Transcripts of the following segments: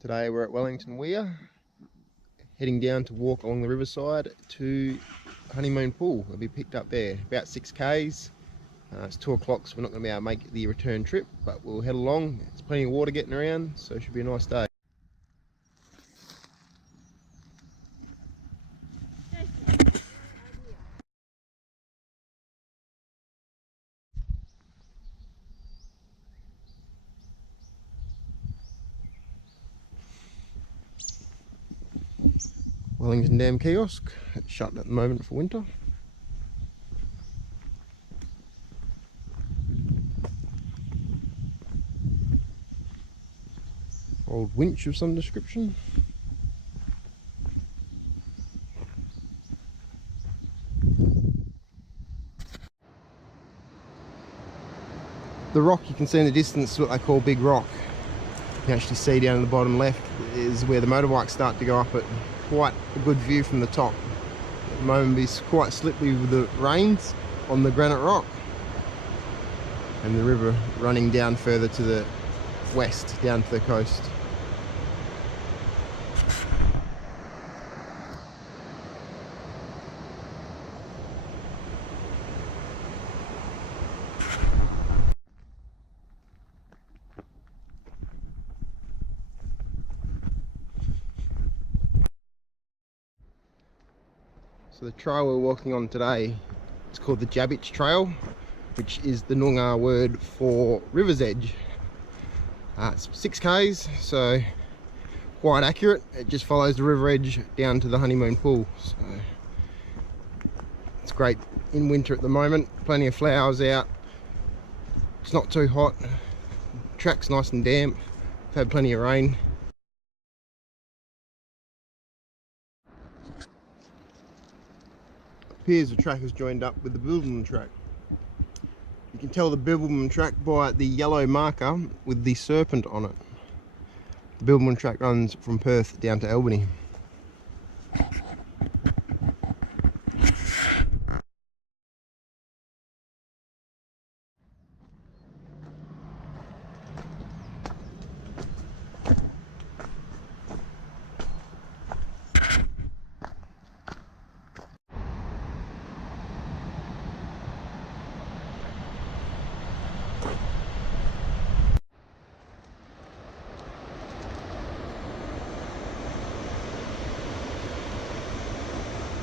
Today we're at Wellington Weir, heading down to walk along the riverside to Honeymoon Pool. We'll be picked up there, about 6 k's. It's 2 o'clock, so we're not going to be able to make the return trip, but we'll head along. There's plenty of water getting around, so it should be a nice day. Wellington Dam kiosk, it's shut at the moment for winter. Old winch of some description. The rock you can see in the distance is what they call Big Rock. You can actually see down in the bottom left is where the motorbikes start to go up at quite a good view from the top. At the moment it's quite slippery with the rains on the granite rock, and the river running down further to the west, down to the coast. So the trail we're walking on today, it's called the Jabitj Trail, which is the Noongar word for river's edge. It's 6 k's, so quite accurate. It just follows the river edge down to the Honeymoon Pool. So it's great in winter at the moment, plenty of flowers out. It's not too hot, the track's nice and damp. We've had plenty of rain. Appears the track is joined up with the Bilberman track. You can tell the Bilberman track by the yellow marker with the serpent on it. The Bilberman track runs from Perth down to Albany.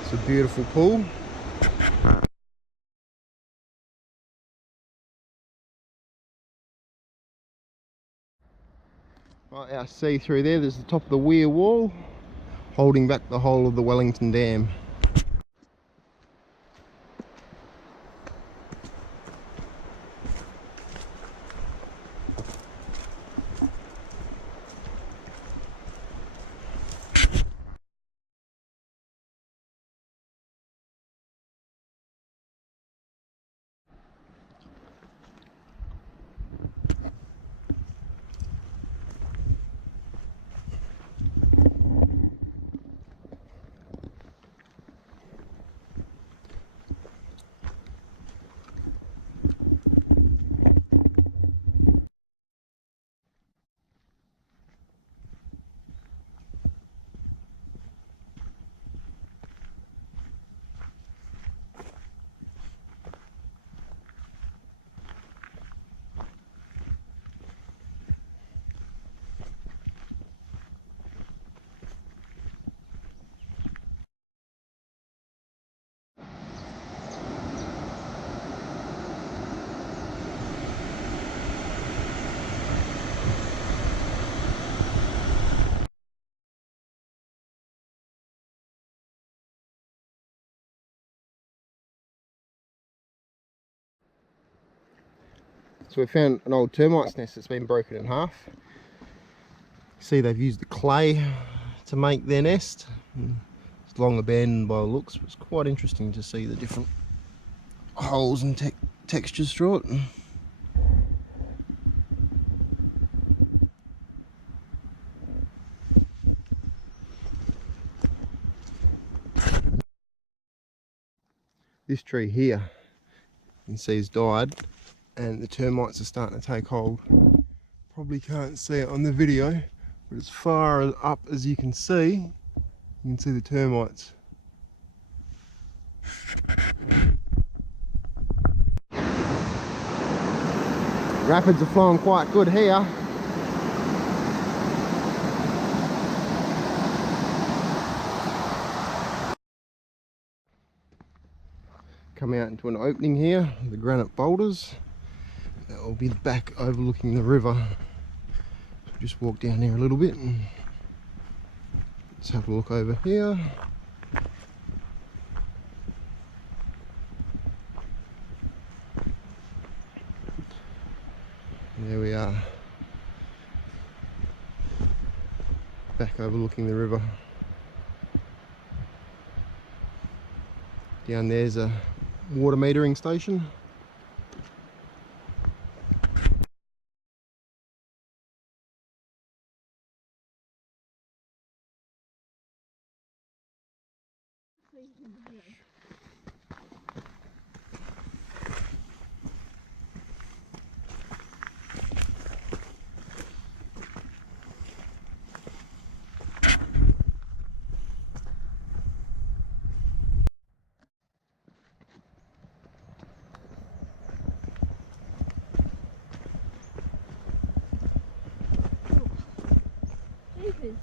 It's a beautiful pool. Right, our see through there's the top of the Weir wall, holding back the whole of the Wellington Dam. So we found an old termite's nest that's been broken in half. See, they've used the clay to make their nest. It's long abandoned by the looks, but it's quite interesting to see the different holes and textures through it. This tree here, you can see, has died, and the termites are starting to take hold. Probably can't see it on the video, But as far up as you can see the termites. Rapids are flowing quite good here. Come out into an opening here, the granite boulders. That will be the back overlooking the river. So just walk down here a little bit and let's have a look over here. There we are, back overlooking the river. Down there's a water metering station.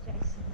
Jason.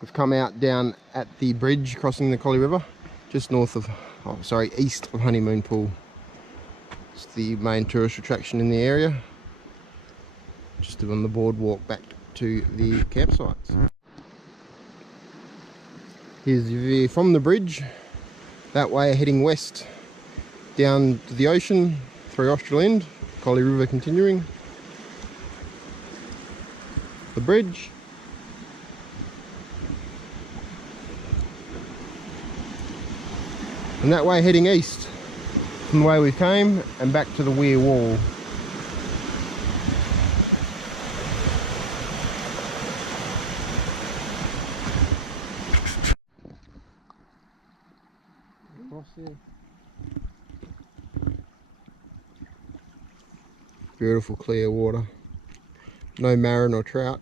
We've come out down at the bridge crossing the Collie River, just north of, east of Honeymoon Pool. It's the main tourist attraction in the area, just on the boardwalk back to the campsites. Here's the view from the bridge, that way heading west down to the ocean through Austral End, Collie River continuing. The bridge. And that way heading east from the way we came and back to the Weir Wall. Across there. Beautiful clear water. No marron or trout.